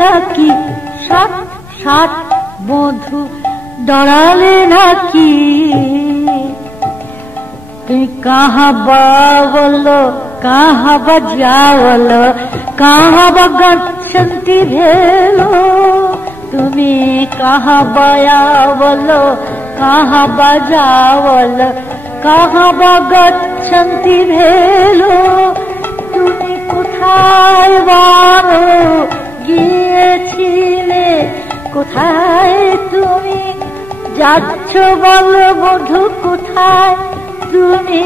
নাকি সাত সাত বধূ ডরালে নাকি তুমি কাহাবা বলো কাহাবা যাওলো কাহাবা গচ্ছন্তি ভেলো তুমি কাহাবায়া বলো কাহাবা যাওলো কাহাবা গচ্ছন্তি ভেলো তুমি কোথায় বলো গিয়েছিলে কোথায় তুমি যাচ্ছ বলো বধূ কোথায় তুমি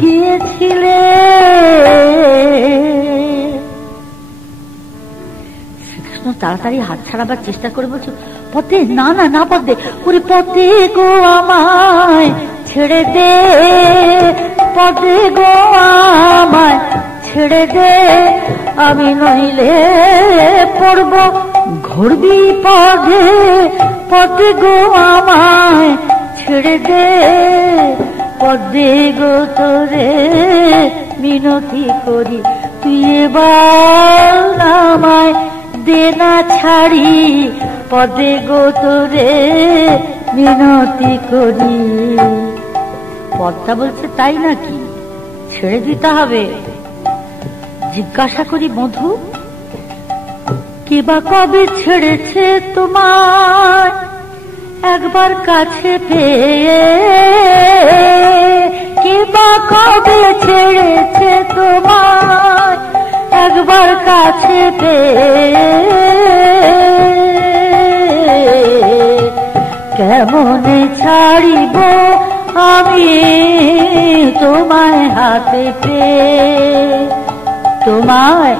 গিয়েছিলে শ্রীকৃষ্ণ তাড়াতাড়ি হাত ছাড়াবার চেষ্টা করে বলছে পথে না না না পথে ওরে পথে গো আমায় ছেড়ে দে পথে গো আমায় ছেড়ে দে আমি নইলে পড়ব ঘুরবি পথে পথে গো আমায় ছেড়ে দে পদে গো তোরে মিনতি করি তুই এবার আমায় দে না ছাড়ি পদে গো তোরে মিনতি করি পদ্মা বলছে তাই নাকি ছেড়ে দিতে হবে জিজ্ঞাসা করি মধু কে বা কবে ছেড়েছে তোমার একবার কাছে পেয়ে কে বা কবে ছেড়েছে তোমার একবার কাছে পেয়ে কেমনে ছাড়িব আমি তোমায় হাতে পেয়ে তোমায়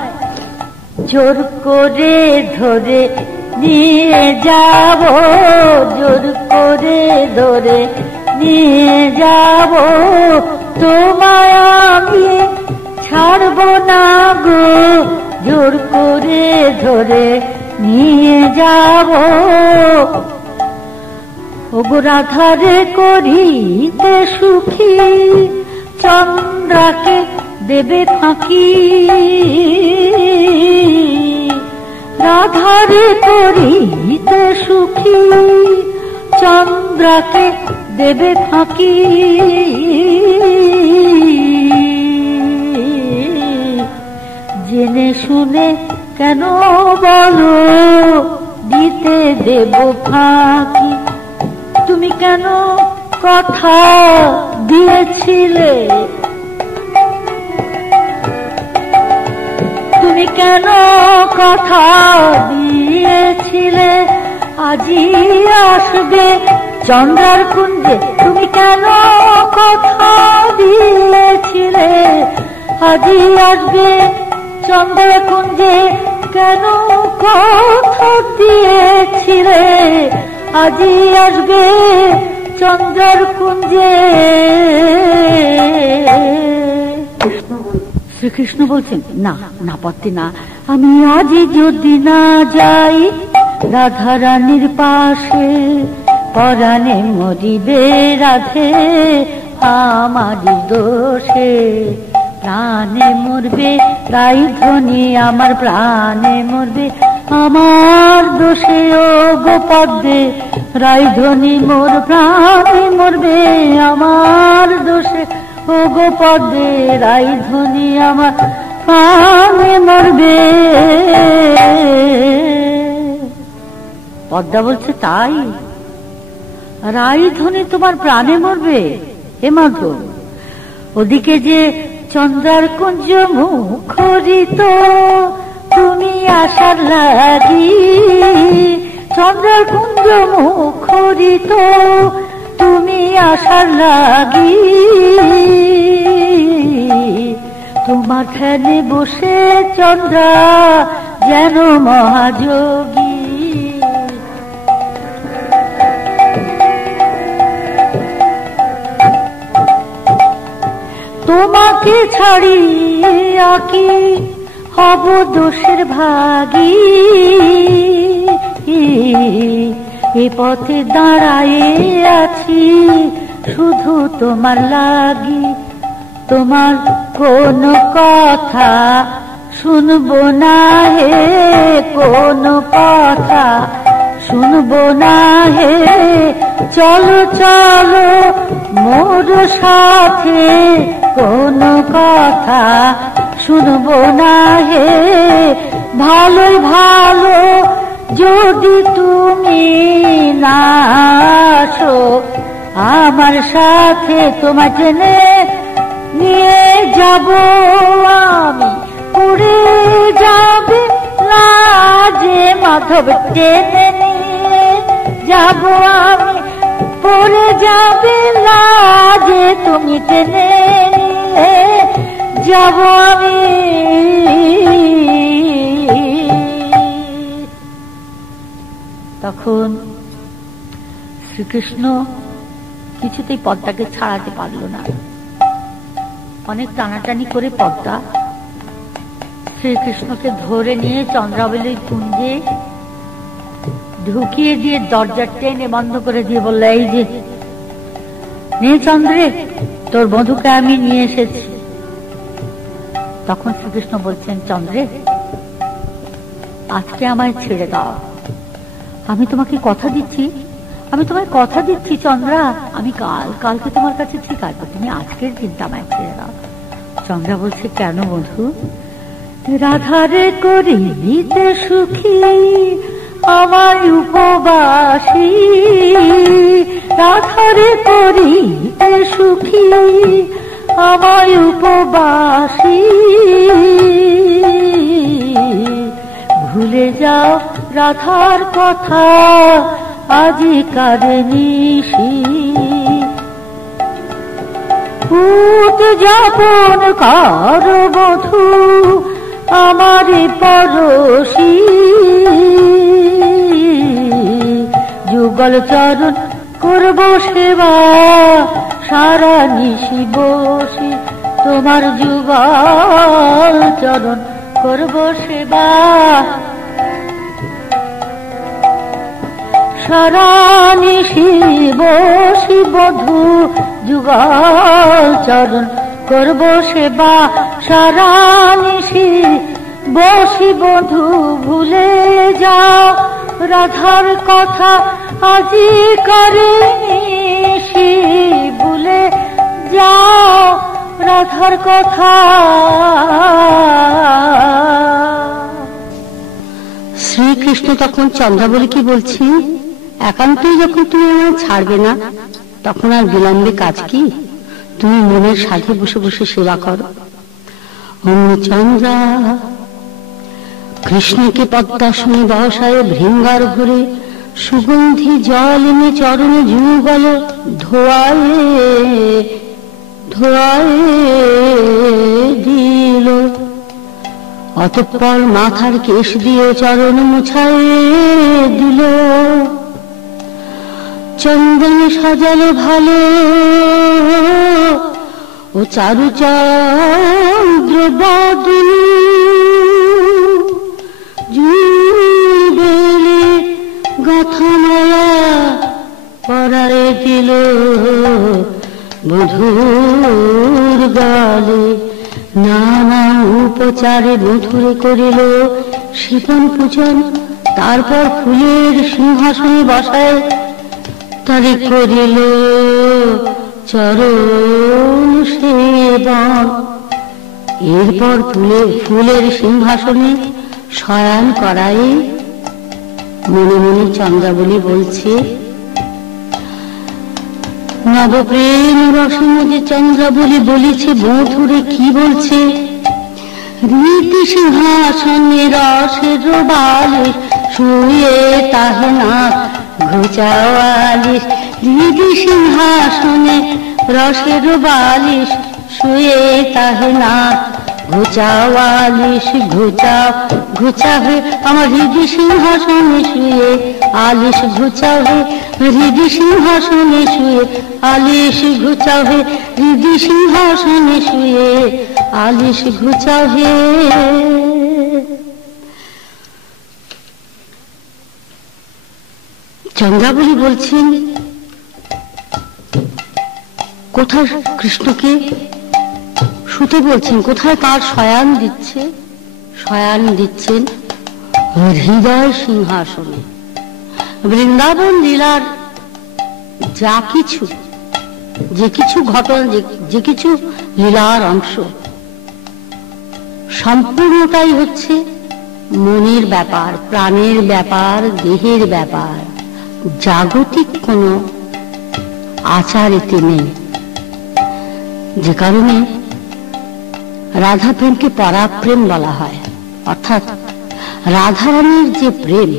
জোর করে ধরে নিয়ে যাব জোর করে ধরে নিয়ে যাব তোমায় আমি ছাড়ব না গো জোর করে ধরে নিয়ে যাব ওগো রাধারে করিতে সুখী চন্দ্রাকে দেবে ফাঁকি রাধারে করিতে সুখী চন্দ্রাকে দেবে ফাঁকি জেনে শুনে কেন বলো দিতে দেব ফাঁকি তুমি কেন কথা দিয়েছিলে তুমি কেন কথা দিয়েছিলে আজি আসবে চন্দ্রার কুঞ্জে তুমি কেন কথা দিয়েছিলে আজি আসবে চন্দ্রার কুঞ্জে কেন কথা দিয়েছিলে আজি আসবে চন্দ্রার কুঞ্জে শ্রীকৃষ্ণ বলছেন না না পথে না আমি আজই যদি না যাই রাধারানীর পাশে পরাণে মরিবে রাধে আমারই দোষে প্রাণে মরবে তাই ধ্বনি আমার প্রাণে মরবে আমার দোষে ও গোপদে রাইধনি মোর প্রাণে মরবে আমার দোষে ও গোপদে রাইধনি আমার প্রাণে মরবে পদ্মা বলছে তাই রাইধনি তোমার প্রাণে মরবে হে মাধব ওদিকে যে চন্দ্রার কুঞ্জ মুখরিত তুমি আসার লাগি চন্দ্রার কুঞ্জ মুখরিত তুমি আসার লাগি তোমার ধ্যানে বসে চন্দ্রা যেন মহাযোগী তোমাকে ছাড়িয়া কি হব দোষের ভাগী এ পথে দাঁড়ায়ে আছি শুধু তোমার লাগি তোমার কোন কথা শুনবো না হে কোন কথা শুনবো না হে, চলো চলো মোর সাথে কোনো কথা শুনবো না হে। ভালোই ভালো যদি তুমি না আসো আমার সাথে, তোমার টেনে নিয়ে যাব আমি, উড়ে যাবে লাজে মাধব, টেনে নিয়ে যাব আমি, পড়ে যাবে লাজে তুমি টেনে নিয়ে যাব আমি। তখন শ্রীকৃষ্ণ কিছুতেই পদ্মাকে ছাড়াতে পারল না। অনেক টানাটানি করে পদ্মা শ্রীকৃষ্ণকে ধরে নিয়ে চন্দ্রাবলীর কুঞ্জে ঢুকিয়ে দিয়ে দরজা টেনে বন্ধ করে দিয়ে বলল, এই যে নে চন্দ্রে, তোর বধূকে আমি নিয়ে এসেছি। তখন শ্রীকৃষ্ণ বলছেন, চন্দ্রে আজকে আমায় ছেড়ে দাও, আমি তোমাকে কথা দিচ্ছি, আমি তোমায় কথা দিচ্ছি চন্দ্রা, আমি কালকে তোমার কাছে ঠিক আসবো, তুমি আজকের দিনটা আমায় ছেড়ে দাও। চন্দ্রা বলছে, কেন বন্ধু? রাধারে করিতে সুখী আমার উপবাসী, রাধারে করিতে সুখী আমার উপবাসী, ভুলে যাও রাধার কথা আজিকার নিশি, উদযাপন কর বধূ আমার পরশী, যুগল চরণ করব সেবা সারা নিশি বসি, তোমার যুগল চরণ করব সেবা সারা নিশি বসি, বধূ যুগল চরণ করব সেবা সারা নিশি বসি, বধূ ভুলে যাও রাধার কথা আজি করে নিশি, ভুলে যাও রাধার কথা। শ্রীকৃষ্ণ তখন চন্দ্রাবলীকে বলছি, একান্তই যখন তুমি আমায় ছাড়বে না, তখন আর বিলম্বে কাজ কি? তুমি মনের সাথে বসে বসে সেবা করো। অমনি চন্দ্রা কৃষ্ণকে পদ্মাসনে বসায় ভৃঙ্গার ভরে সুগন্ধি জল এনে চরণে যুগল ধোয়ায়ে দিল, অতঃপর মাথার কেশ দিয়ে চরণ মুছায়ে দিল, চন্দনে সাজালো ভালো ও চারু চন্দ্র বদন, জুবেলে গাঁথমালা পরায়ে দিল বধূর গালে, নানা উপচারে বধূরে করিল শিপন পূজন, তারপর ফুলের সিংহাসনে বসায় তারে করিল চরণ সেবন। এরপর ফুলের সিংহাসনে শয়ন করায় মনে মনে চন্দ্রাবলী বলছে, নবপ্রেম রসে মধ্যে চন্দ্রাবলী বলেছে বধূরে কি বলছে, রীতি সিংহাসনে রসের বালিশ শুয়ে তাহে না ঘুচাওয়ালিশ, রীতি সিংহাসনে রসের বালিশ শুয়ে তাহে না ঘুচাওয়ালিশ, ঘুচাবে আমার হৃদি সিংহাসনে শুয়ে আলিশ, ঘুচাবে হৃদি সিংহাসনে শুয়ে আলিশ, ঘুচাবে হৃদি সিংহাসনে শুয়ে আলিশ, ঘুচাবে। চন্দ্রাবলী বলছেন, কোথায় কৃষ্ণকে শুতে বলছেন, কোথায় তার শয়ান দিচ্ছেন। হৃদয় সিংহাসনে বৃন্দাবন লীলার যা কিছু, যে কিছু ঘটনা, যে কিছু লীলার অংশ, সম্পূর্ণটাই হচ্ছে মনের ব্যাপার, প্রাণের ব্যাপার, দেহের ব্যাপার। জাগতিক কোনো আচার এতে নেই, যে কারণে রাধা প্রেমকে পরাপ্রেম বলা হয়। অর্থাৎ রাধারানীর যে প্রেম,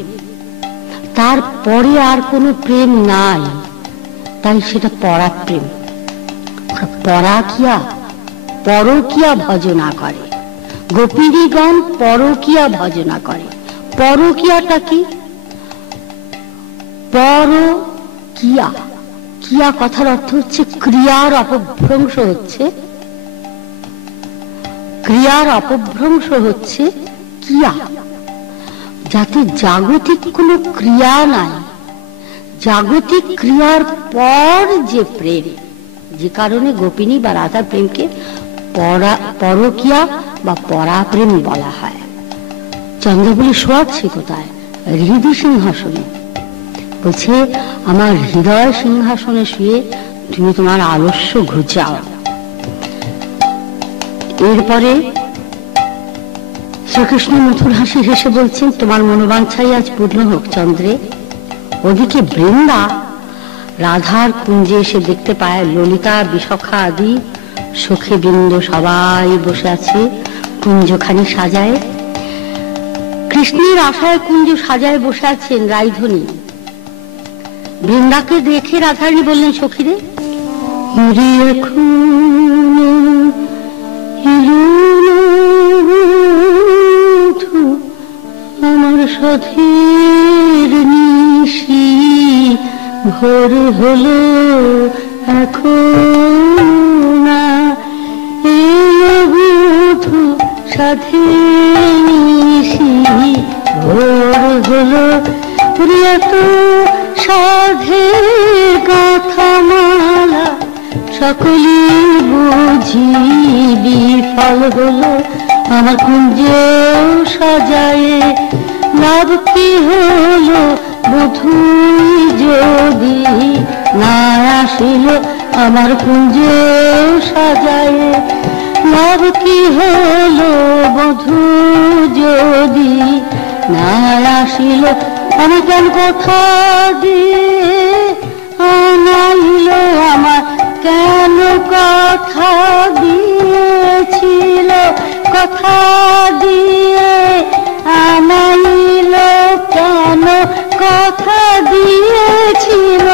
তার পরে আর কোনো প্রেম নাই, তাই সেটা পরাপ্রেম। পরাকিয়া, পরকিয়া ভজনা করে গোপিনীগণ, পরকিয়া ভজনা করে। পরকিয়াটা কি? পরকিয়া, কিয়া কথার অর্থ হচ্ছে ক্রিয়ার অপভ্রংশ, হচ্ছে ক্রিয়ার অপভ্রংশ হচ্ছে কিয়া। যাতে জাগতিক কোনো ক্রিয়া নাই, জাগতিক ক্রিয়ার পর যে প্রেম, যে কারণে গোপিনী বা রাধার প্রেমকে পরকিয়া বা পরাপ্রেম বলা হয়। চন্দ্রবলি শোয়াচ্ছে কোথায়? হৃদয় সিংহাসনে। বলছে আমার হৃদয় সিংহাসনে শুয়ে তুমি তোমার আলস্য ঘুচাও। এরপরে শ্রীকৃষ্ণ মধুর হাসি হেসে বলছেন, তোমার মনোবাঞ্ছাই আজ পূর্ণ হোক চন্দ্রে। ওদিকে বৃন্দা রাধার কুঞ্জে এসে দেখতে পায় ললিতা, বিশাখা আদি সখী বৃন্দ সবাই বসে আছে কুঞ্জখানি সাজায়। কৃষ্ণের আশায় কুঞ্জ সাজায় বসে আছেন রাইধনী। বৃন্দাকে দেখে রাধারানী বললেন, সখীরে আমার সাথীর নিশি ভোর হলো এখন না, সাথীর নিশি ভোর হলো। এত সাধের কথা মালা সকলে বুঝি বিফল হলো। আমার কুঞ্জ সাজায় লাভ কি হলো, বধূই যদি না আসিল। আমার কুঞ্জ সাজায় লাভ কি হলো, বধূ যদি না আসিল। আমি কেন কথা দিয়ে আনাইল, আমার কেন কথা দিয়েছিল, কথা দিয়ে আনাইল, কেন কথা দিয়েছিল,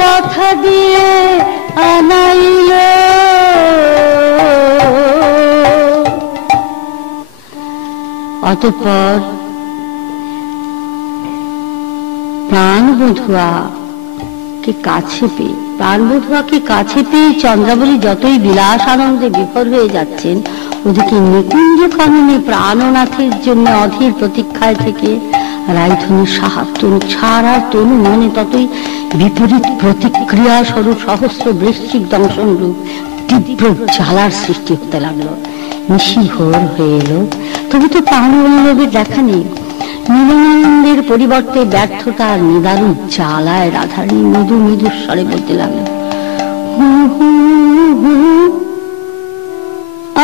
কথা দিয়ে আনাইল। অতঃপর প্রাণবধূয়াকে কাছে পেয়ে চন্দ্রাবলী যতই বিলাস আনন্দে বিফল হয়ে যাচ্ছেন, ওদিকে নিকুঞ্জ কাননে প্রাণনাথের জন্য অধীর প্রতীক্ষায় থেকে রাইধনী ছাড়ার তনু মনে ততই বিপরীত প্রতিক্রিয়া স্বরূপ সহস্র বৃশ্চিক দংশন রূপ তীব্র জ্বালার সৃষ্টি হতে লাগলো। নিশি ভোর হয়ে এলো, তবে তো প্রাণবল্লভের দেখা নেই। নীলানন্দের পরিবর্তে ব্যর্থতা আর নিদারুণ জ্বালায় রাধারানী মৃদু মৃদু স্বরে বলতে লাগলেন,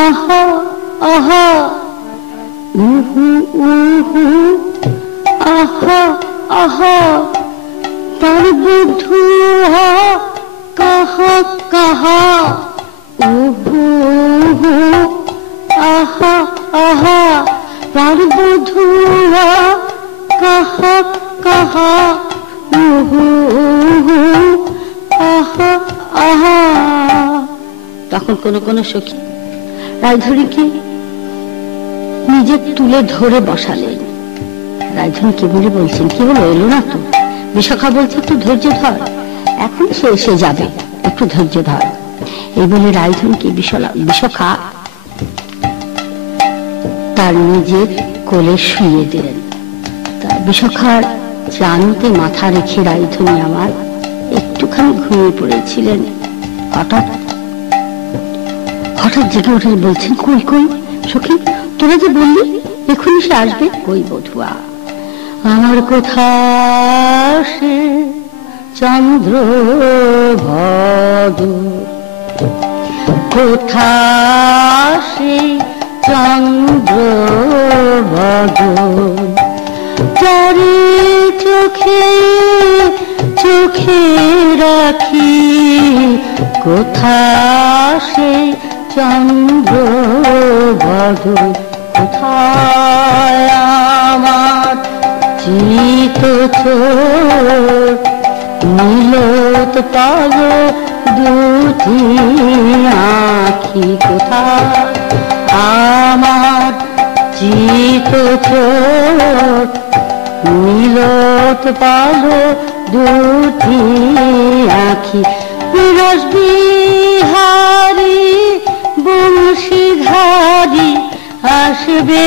আহা আহা আহা আহা তার বধূয়া কাহা কাহা আহা আহা তার বধূয়া কাহা কাহা আহা আহা। তখন কোন কোন সখী রাইধনীকে নিজে তুলে ধরে বসালেন। রাইধনী কি বলে বলছেন, কি হলো, এলো না তো? বিশাখা বলছে, একটু ধৈর্য ধর, এখন সে এসে যাবে, একটু ধৈর্য ধর। এই বলে রাইধনীকে বিশাখা তার নিজের কোলে শুয়ে দিলেন। তা বিশাখার জানুতে মাথা রেখে রাইধনী আমার একটুখানি ঘুমিয়ে পড়েছিলেন। হঠাৎ জেগে উঠে বলছেন, কই কই সখী, তোরা যে বললি এখনই সে আসবে, কই বধূয়া আমার কোথা সে চন্দ্র ভদর, কোথা সে চন্দ্র ভদর, চারি চোখে চোখে রাখি, কোথা সে চন্দ্র ভদর, কোথায় আমার চিত চোর, নীলত পাল দুটি আঁখি, কোথায় আমার চিত চোর, নীলত পাল দুটি আঁখি, রস বিহারি বংশীধারী আসবে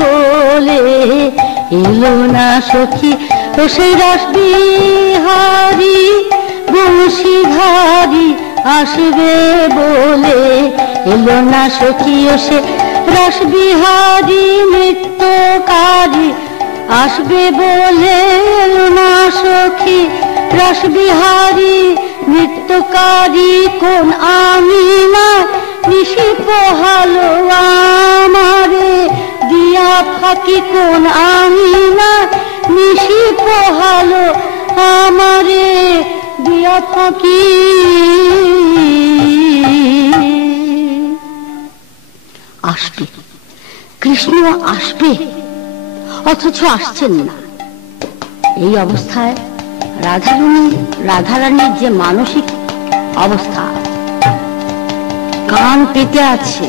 বলে এলো না সখী, ও সেই রস বিহারি বংশীধারী আসবে বলে এলো না সখী, ও সে রস বিহারি নৃত্যকারী আসবে বলে এলো না সখী, রস বিহারি নৃত্যকারী কোন আমি না নিশি পোহালো আমারে দিয়া ফাঁকি, কোন আমি না নিশি পোহালো আমারে দিয়া ফাঁকি। আসবে কৃষ্ণ আসবে, অথচ আসছেন না। এই অবস্থায় রাধারানীর যে মানসিক অবস্থা, কান পেতে আছে,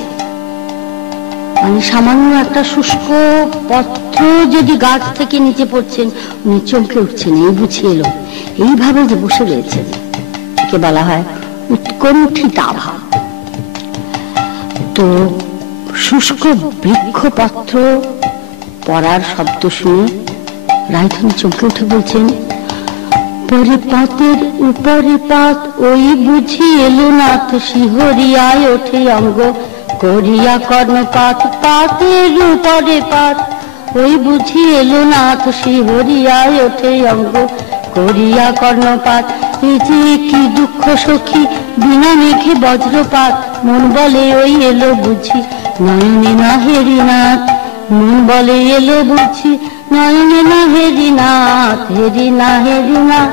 মানে সামান্য একটা শুষ্ক পত্র যদি গাছ থেকে নিচে পড়ছেন উনি চমকে উঠছেন, এই বুঝে এলো, এইভাবে যে বসে রয়েছেন, একে বলা হয় উৎকণ্ঠিত ভাব। তো শুষ্ক বৃক্ষপত্র পড়ার শব্দ শুনে রায়ধনী চমকে উঠে বলছেন, পরিপাতের উপরে পাত ওই বুঝি এলো নাথ, শিহরিয়ায় ওঠে অঙ্গ করিয়া কর্ণপাত, পাতের উপরে পাত ওই বুঝি এলো নাথ, শিহরিয়ায় ওঠে অঙ্গ করিয়া কর্ণপাত, এই যে কি দুঃখ সখী বিনা মেঘে বজ্রপাত, মন বলে ওই এলো বুঝি নয়নে না হেরিনাথ, মন বলে এলো বুঝি নয়নে না হেরিনাথ, হেরি না হেরিনাথ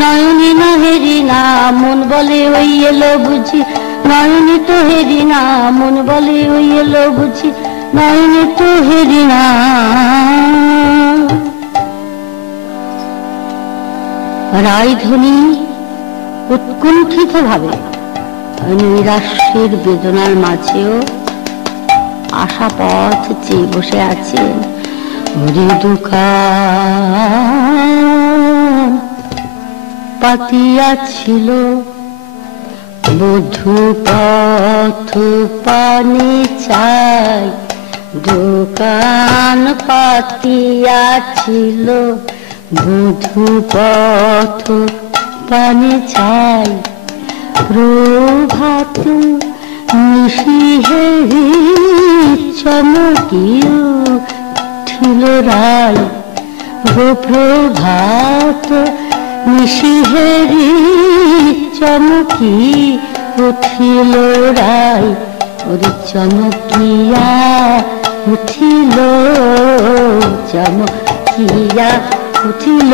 নয়নে না হেরিনা, মন বলে ওই এলো বুঝি নয়নে তো হেরিনা, মন বলে ওই এলো বুঝি নয়নে তো হেরিনা। রায়ধনী উৎকণ্ঠিত ভাবে নৈরাশ্যের বেদনার মাঝেও আশা পথ চেয়ে বসে আছেন। ওরে দোকান পাতিয়াছিল বধূ পথ পানি চাই, দোকান পাতিয়াছিল বধূ পথ পানি চাই, প্রভাত নিশিহেরি চমকি উঠিল রায়, গো প্রভাত নিশিহেরি চমকি উঠিল রায়, ওরে চমকিয়া উঠিল, চমকিয়া উঠিল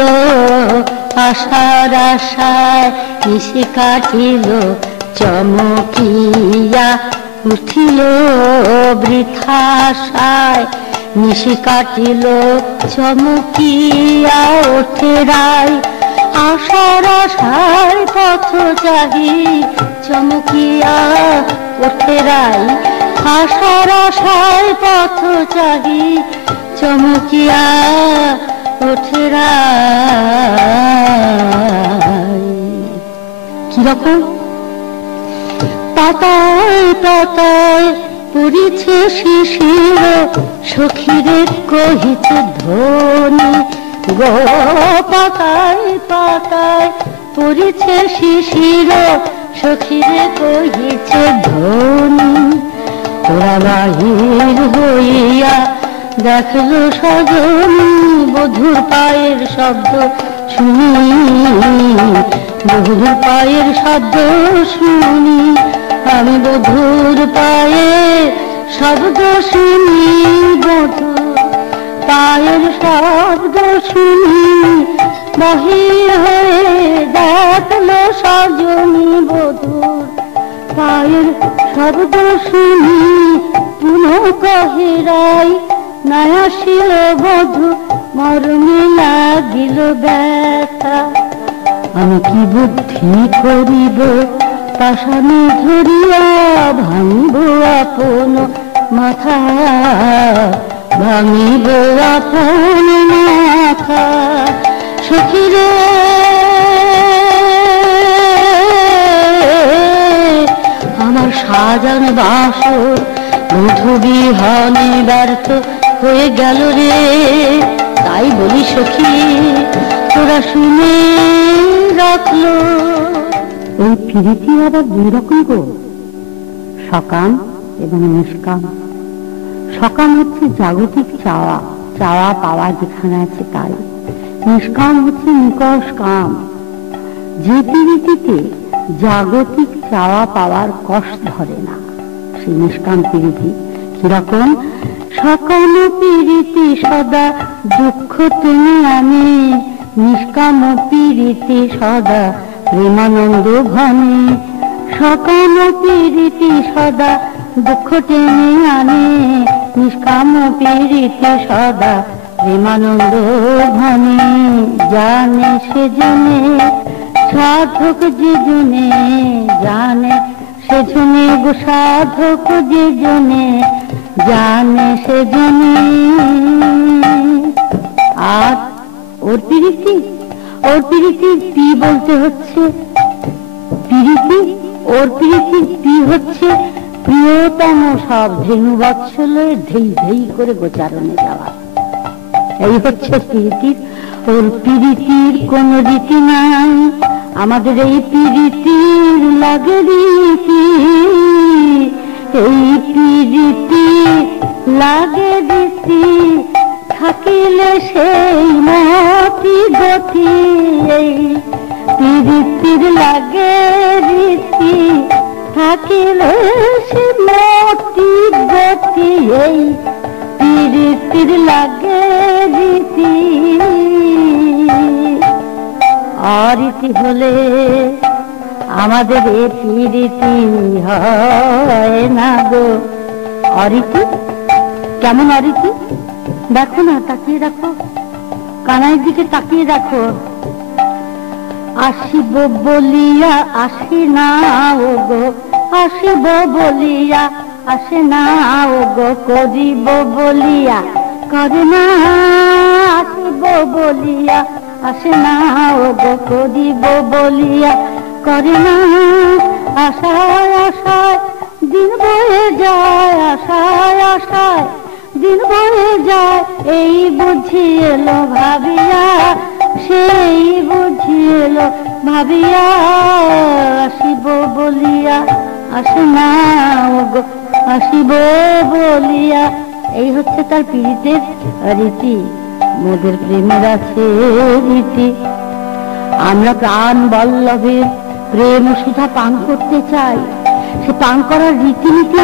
আশার আশায় নিশি কাটিল, চমকিয়া উঠিল বৃথাশায় নিশি কাটিল, চমকিয়া ওঠে রায়, আশার আশায় পথ চাহি চমকিয়া ওঠে রায়, আশার আশায় পথ চাহি চমকিয়া ওঠে রায়। কিরকম? পাতায় পাতায় পড়িছে শিশির, সখীরে কহিছে ধ্বনি, গো পাতায় পাতায় পড়িছে শিশির, সখীরে কহিছে ধ্বনি, ওরা বাহির হইয়া দেখলো সজনী বধুর পায়ের শব্দ শুনি, বধুর পায়ের শব্দ শুনি, আমি বধুর পায়ের শব্দ শুনি, বধুর পায়ের শব্দ শুনি, বাহির হয়ে দেখলো সজনী বধুর পায়ের শব্দ শুনি, পুনঃ কহিরাই না আসিল বধূ, মরমে লাগিল ব্যথা। আমি কি বুদ্ধি করিব পাশানে ধরিয়া, ভাঙিব আপন মাথা, ভাঙিব আপন মাথা। সখীরে আমার সাজান বাসর মধু বিহনে ব্যর্থ হয়ে গেল রে। তাই বলি সখী তোরা শুনে রাখলো। এই প্রীতি আবার দুই রকম গো, সকাম এবং নিষ্কাম। সকাম হচ্ছে জাগতিক চাওয়া, চাওয়া পাওয়া যেখানে আছে তাই। নিষ্কাম হচ্ছে নিকষ কাম, যে প্রীতিতে জাগতিক চাওয়া পাওয়ার কষ্ট ধরে না, সেই নিষ্কাম প্রীতি। কিরকম? সকাম প্রীতি সদা দুঃখ টেনে আনে, নিষ্কাম প্রীতি সদা প্রেমানন্দ ঘনে। সকাম প্রীতি সদা দুঃখ টেনে আনে, নিষ্কাম প্রীতি সদা প্রেমানন্দ ঘনে। জানে সে জনে সাধক যে জনে, জানে সে জনে গো সাধক যে জনে, জানে সে জনে। আর ওর প্রীতি, ওর প্রীতি পি বলতে হচ্ছে প্রীতি, ওর প্রীতি পি হচ্ছে প্রিয়তম সব ধেনু বৎসলে ধেই ধেই করে গোচারণে যাওয়া। এই হচ্ছে প্রীতির। ওর প্রীতির কোন রীতি নাই, আমাদের এই প্রীতির লাগে রীতি, এই প্রীতি লাগে রীতি, থাকিলে সেই মতি গতি। এই প্রীতির লাগে রীতি, থাকিলে সে মতি গতি। এই প্রীতির লাগে রীতি, অরীতি হলে আমাদের এ প্রীতি হয় না গো। অরীতি কেমন? অরীতি দেখো না, তাকিয়ে রাখো, কানাইয়ের দিকে তাকিয়ে রাখো। আসিব বলিয়া আসি না ও গো, আসিব বলিয়া আসে না ও গো, করিব বলিয়া করে না। আসিব বলিয়া আসে না ও গো, করিব বলিয়া করে না। আশায় আশায় দিন বয়ে যায়, আশায় আশায় দিন বয়ে যায়, এই বুঝি এলো ভাবিয়া, সেই বুঝি এলো ভাবিয়া। আসিব বলিয়া আসে না ও গো, আসিব বলিয়া। এই হচ্ছে তার পীড়িতের রীতি। মোদের প্রেমের আছে রীতি। আমরা প্রাণ বল্লভের প্রেম সুধা পান করতে চাই, সে পান করার রীতিনীতি